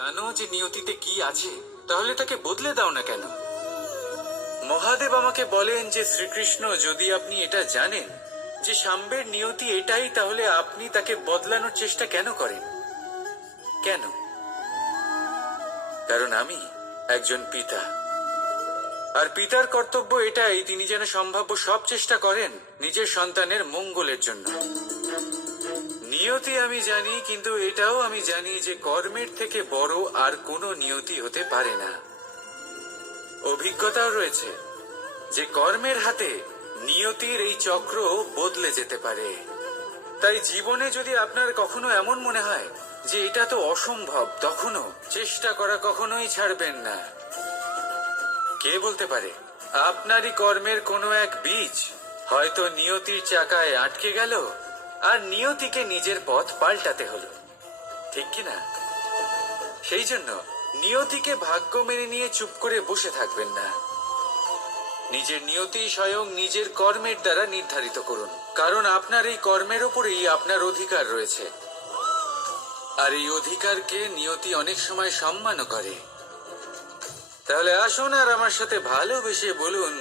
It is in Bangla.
জানো যে নিয়তিতে কি আছে? তাহলে তাকে বদলে দাও না কেন? মহাদেব আমাকে বলেন যে শ্রীকৃষ্ণ, যদি আপনি এটা জানেন, যে সাম্বের নিয়তি এটাই, তাহলে আপনি তাকে বদলানোর চেষ্টা কেন করেন? কেন? কারণ আমি একজন পিতা। আর পিতার কর্তব্য এটাই, তিনি যেন সম্ভাব্য সব চেষ্টা করেন নিজের সন্তানের মঙ্গলের জন্য। নিয়তি আমি জানি, কিন্তু এটাও আমি জানি যে কর্মের থেকে বড় আর কোনো নিয়তি হতে পারে না। অভিজ্ঞতাও রয়েছে যে কর্মের হাতে নিয়তির এই চক্র বদলে যেতে পারে। তাই জীবনে যদি আপনার কখনো এমন মনে হয় যে এটা তো অসম্ভব, তখনও চেষ্টা করা কখনোই ছাড়বেন না। কে বলতে পারে? আপনারই কর্মের কোনো এক বীজ হয়তো নিয়তির চাকায় আটকে গেল আর নিয়তিকে নিজের পথ পাল্টাতে হলো। ঠিক কি না? সেই জন্য নিয়তিকে ভাগ্য মেনে নিয়ে চুপ করে বসে থাকবেন না। নিজের নিয়তি স্বয়ং নিজের কর্মের দ্বারা নির্ধারিত করুন। কারণ আপনার এই কর্মের ওপরেই আপনার অধিকার রয়েছে। আর এই অধিকারকে নিয়তি অনেক সময় সম্মানও করে। তাহলে আসুন আর আমার সাথে ভালোবেসে বলুন